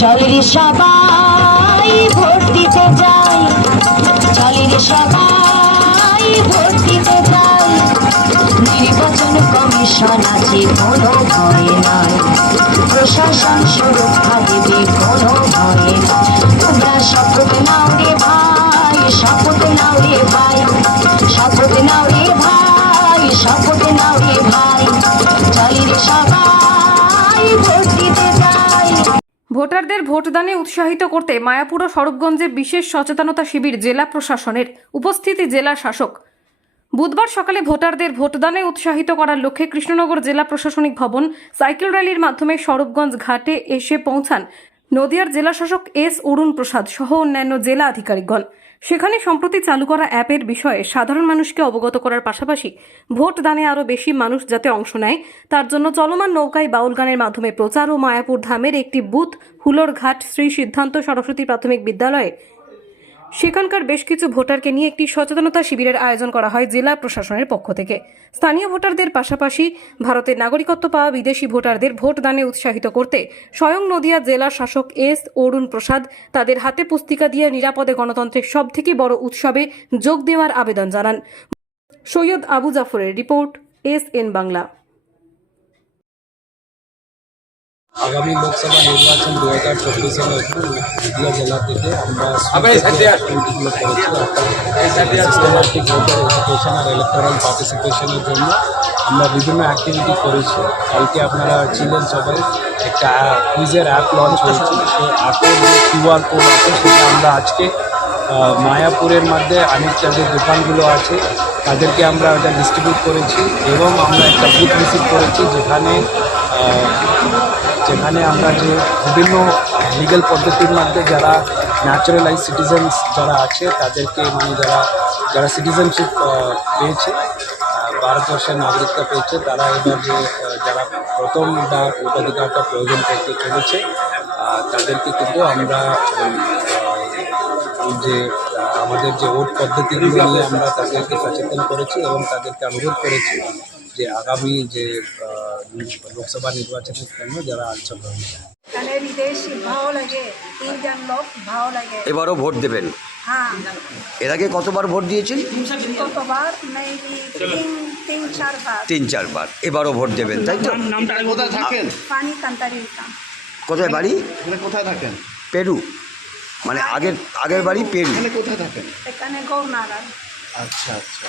চলের সবাই ভোট দিতে যাই, চলের সবাই ভোট দিতে যাই। নির্বাচন কমিশন আছে, কোনো ভয় নাই, প্রশাসন সুরক্ষা দেবে, কোনো ভয় নাই। তোমরা শপথ নাও রে ভাই, শপথ নাও রে ভাই, শপথ নাও রে ভাই, শপথ নাও রে ভাই। চলের সবাই ভোট দিতে যাই। ভোটারদের ভোটদানে উৎসাহিত করতে মায়াপুর ও স্বরূপগঞ্জে বিশেষ সচেতনতা শিবির জেলা প্রশাসনের, উপস্থিতি জেলা শাসক। বুধবার সকালে ভোটারদের ভোটদানে উৎসাহিত করার লক্ষ্যে কৃষ্ণনগর জেলা প্রশাসনিক ভবন সাইকেল র্যালির মাধ্যমে স্বরূপগঞ্জ ঘাটে এসে পৌঁছান নদিয়ার জেলা শাসক এস অরুণ প্রসাদ সহ অন্যান্য জেলা আধিকারিকগণ। সেখানে সম্প্রতি চালু করা অ্যাপের বিষয়ে সাধারণ মানুষকে অবগত করার পাশাপাশি ভোট দানে আরও বেশি মানুষ যাতে অংশ নেয় তার জন্য চলমান নৌকায় বাউল গানের মাধ্যমে প্রচার ও মায়াপুর ধামের একটি বুথ হুলোরঘাট শ্রী সিদ্ধান্ত সরস্বতী প্রাথমিক বিদ্যালয়ে সেখানকার বেশ কিছু ভোটারকে নিয়ে একটি সচেতনতা শিবিরের আয়োজন করা হয় জেলা প্রশাসনের পক্ষ থেকে। স্থানীয় ভোটারদের পাশাপাশি ভারতের নাগরিকত্ব পাওয়া বিদেশি ভোটারদের ভোট দানে উৎসাহিত করতে স্বয়ং নদিয়া জেলা শাসক এস অরুণ প্রসাদ তাদের হাতে পুস্তিকা দিয়ে নিরাপদে গণতন্ত্রের সবথেকে বড় উৎসবে যোগ দেওয়ার আবেদন জানান। সৈয়দ আবু জাফরের রিপোর্ট, SN বাংলা। আগামী লোকসভা নির্বাচন 2024 নদিয়া জেলা থেকে আমরা অ্যাক্টিভিটিগুলো করেছি। সিস্টেম্যাটিক ভোটার এডুকেশন আর ইলেকটোরাল পার্টিসিপেশনের জন্য আমরা বিভিন্ন অ্যাক্টিভিটি করেছি। কালকে আপনারা ছিলেন সবাই, একটা কুইজের অ্যাপ লঞ্চ হয়েছে। সেই অ্যাপের যে QR কোড আছে সেটা আমরা আজকে মায়াপুরের মধ্যে অনেক যে দোকানগুলো আছে তাদেরকে আমরা ওটা ডিস্ট্রিবিউট করেছি এবং আমরা একটা বুথ ভিজিট করেছি যেখানে আমরা যে বিভিন্ন লিগ্যাল পদ্ধতির মধ্যে যারা ন্যাচারালাইজ সিটিজেন্স যারা আছে তাদেরকে যারা সিটিজেনশিপ পেয়েছে, ভারতবর্ষের নাগরিকতা পেয়েছে, তারা এবার যারা প্রথম বা ভোটাধিকারটা প্রয়োজন করতে চলেছে তাদেরকে কিন্তু আমরা আমাদের যে ভোট পদ্ধতিগুলো নিয়ে আমরা তাদেরকে সচেতন করেছি এবং তাদেরকে অনুরোধ করেছি যে আগামী যে লোকসভা নির্বাচনের জন্য যারা অংশগ্রহণ করে। এবারও ভোট দেবেন? হ্যাঁ। এর আগে কতবার ভোট দিয়েছেন? কতবার? 3-4 বার। এবারও ভোট দেবেন, তাই তো? নামটা কোথায় থাকেন? পানি কান্তারিকা। কোথায় বাড়ি? কোথায় থাকেন? পেরু, মানে আগের বাড়ি পেরু। কোথায় থাকেন? এখানে গৌরনারা। আচ্ছা আচ্ছা।